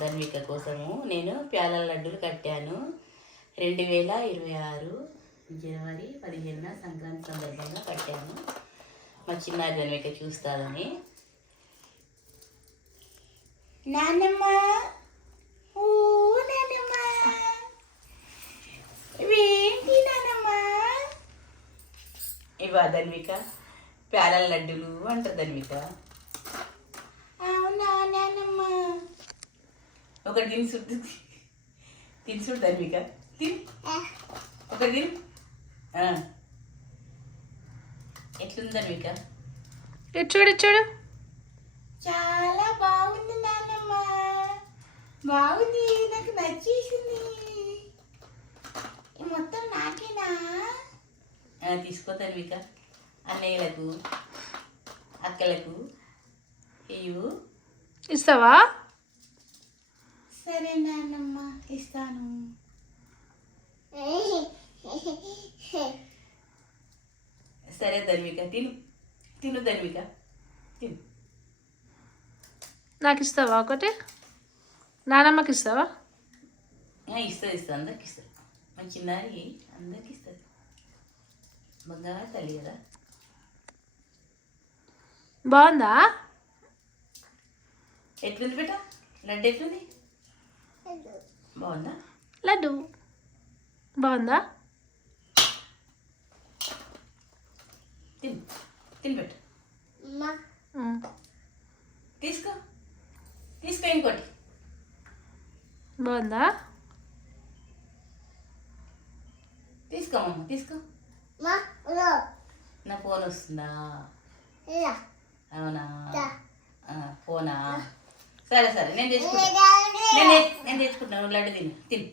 ధన్విక కోసము నేను ప్యాలల లడ్డూలు కట్టాను. 2026 జనవరి 15న సంక్రాంతి సందర్భంగా కట్టాను. మా చిన్నారి ధన్విక చూస్తాదని. నాన్నమ్మ నాన్నమ్మ ఇవేంటి నాన్నమ్మ? ఇవా ధన్విక ప్యాలల లడ్డూలు అంటారు ధన్విక. అవునా నాన్నమ్మ? ఒకటి తిని ధన్విక తిని ఒకటి తిని. ఎట్లుంది ధన్విక? చూడు చూడు, చాలా బాగుంది నాన్నమ్మ. బాగుంది, నాకు నచ్చేసింది. మొత్తం నాకేనా? తీసుకో ధన్విక, అన్నయ్యలకు అక్కలకు ఇవ్వు. ఇస్తావా? సరే నాన్నమ్మ, ఇస్తాను. సరే ధన్విక, తిను ధన్విక తిను. నాకు ఇస్తావా ఒకటి? నానమ్మకి ఇస్తావా? ఇస్తా అందరికి ఇస్తారు. మా చిన్నారి అందరికి ఇస్తారు. బంగారు తల్లి కదా. బాగుందా? ఎట్లుంది బేట లడ్డు? ఎట్లుంది? బాగుందా లడ్డు? బాగుందా? తిని బేట. తీసుకో ఇంకోటి. బాగుందా? తీసుకోమమ్మ తీసుకో. నా ఫోన్ వస్తుందా? అవునా? ఫోనా? సరే నేను తెచ్చుకుంటాను. నేను తెచ్చుకుంటాను. లడ్డు తిను.